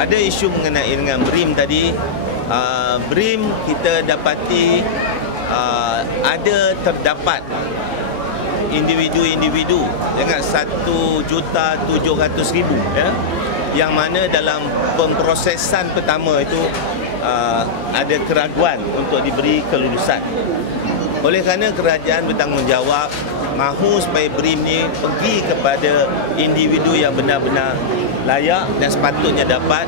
Ada isu mengenai dengan BRIM tadi. BRIM kita dapati ada terdapat individu-individu dengan 1,700,000 ya, yang mana dalam pemprosesan pertama itu ada keraguan untuk diberi kelulusan. Oleh kerana kerajaan bertanggungjawab mahu supaya BRIM ni pergi kepada individu yang benar-benar layak dan sepatutnya dapat,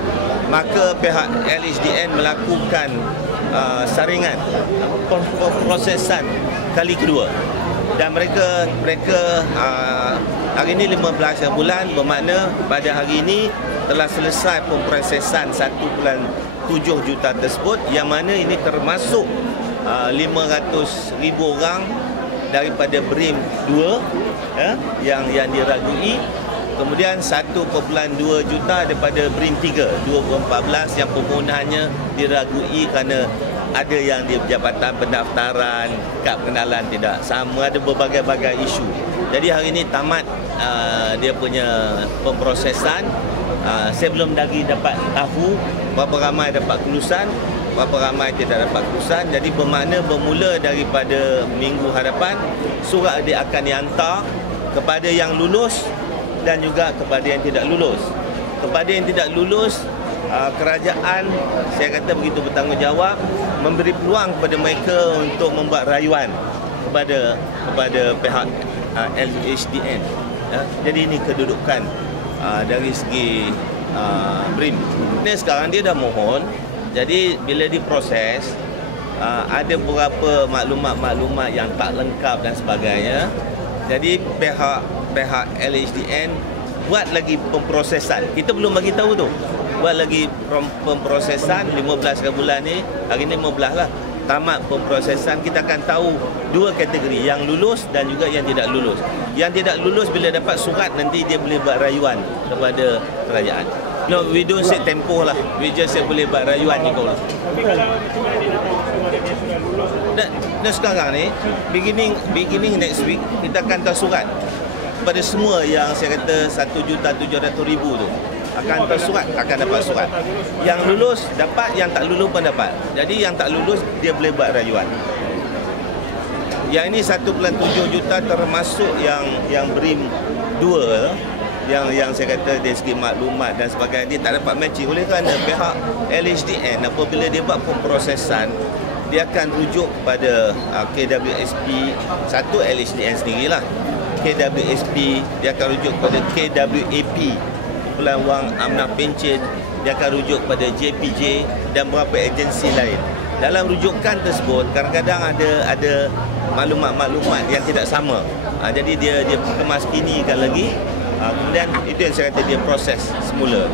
maka pihak LHDN melakukan saringan pemprosesan kali kedua. Dan mereka hari ini 15 bulan, bermakna pada hari ini telah selesai pemprosesan 1.7 juta tersebut, yang mana ini termasuk 500,000 orang daripada BRIM 2 yang diragui. Kemudian 1.2 juta daripada BRIM 3 2014 yang permohonannya diragui kerana ada yang di Jabatan Pendaftaran, kad pengenalan tidak sama, ada berbagai-bagai isu. Jadi hari ini tamat dia punya pemprosesan. Saya belum lagi dapat tahu berapa ramai dapat kelulusan, berapa ramai tidak dapat kelulusan. Jadi bermakna bermula daripada minggu hadapan, surat dia akan dihantar kepada yang lulus dan juga kepada yang tidak lulus. Kepada yang tidak lulus, kerajaan, saya kata begitu bertanggungjawab, memberi peluang kepada mereka untuk membuat rayuan kepada pihak LHDN. Jadi ini kedudukan dari segi BRIM. Ini sekarang dia dah mohon. Jadi bila diproses, ada beberapa maklumat-maklumat yang tak lengkap dan sebagainya. Jadi pihak LHDN buat lagi pemprosesan. Kita belum bagi tahu tu. Buat lagi pemprosesan 15 bulan ni, hari ni 15 lah. Tamat pemprosesan, kita akan tahu dua kategori, yang lulus dan juga yang tidak lulus. Yang tidak lulus bila dapat surat, nanti dia boleh buat rayuan kepada kerajaan. No, we don't set tempoh lah. We just boleh buat rayuan je kau lah. Tapi kalau dia tahu kepada dia sudah lulus. Dan sekarang ni, beginning next week, kita akan hantar surat kepada semua yang saya kata 1,700,000 tu. Akan hantar surat, akan dapat surat. Yang lulus dapat, yang tak lulus pun dapat. Jadi yang tak lulus, dia boleh buat rayuan. Yang ini 1.7 juta termasuk yang BRIM 2, yang saya kata dari segi maklumat dan sebagainya, dia tak dapat matching. Oleh kerana pihak LHDN apabila dia buat pemprosesan, dia akan rujuk kepada KWSP, satu LHDN sendirilah. KWSP, dia akan rujuk kepada KWAP, Kumpulan Wang Amanah Pencen, dia akan rujuk kepada JPJ dan beberapa agensi lain. Dalam rujukan tersebut, kadang-kadang ada maklumat-maklumat yang tidak sama. Jadi dia kemas kinikan lagi. Kemudian itu yang saya kata dia proses semula.